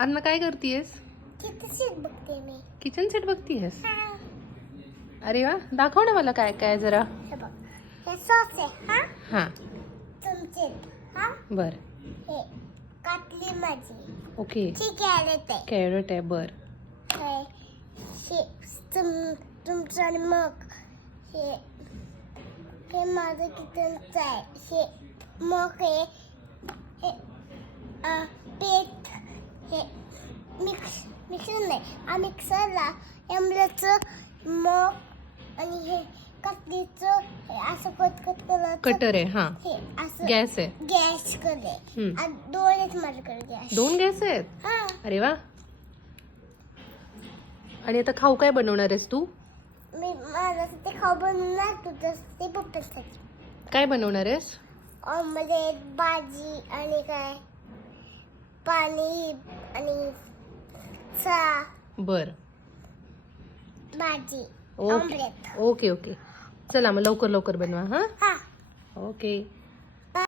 अन्न काय करतेयस? बघते मी. Kitchen set बघतीयस? हा. अरे वा, दाखव ना मला काय काय जरा. हे बघ, हे सॉस आहे. हा, हा चमचे. हा, बर. हे कातली माझी. ओके. ठीक कॅरेट आहे. कॅरेट आहे. बर. हे तुमचं आणि मग हे हे माझं किचनचं आहे. हे मग हे पेट हे मिक्सर नाही. हा मिक्सरला एमल्याचं मग आणि हे कटलीचं हे असं कट कटर आहे. हा. हे असं गॅस आहे. गॅस कडे दोन आहेत माझ्याकडे गॅस. 2 गॅस आहेत. हा. अरे वा. आणि आता खाऊ काय बनवणार आहेस तू? मी माझ्यासाठी खाऊ बनवणार, तुझ्यासाठी पप्पासाठी. काय बनवणार आहेस? ऑमलेट, भाजी आणि काय पाणी आणि चहा, बर. भाजी, ओके ऑमलेट. Okay okay. चला मग लवकर लवकर बनवा. हा. हा. ओके.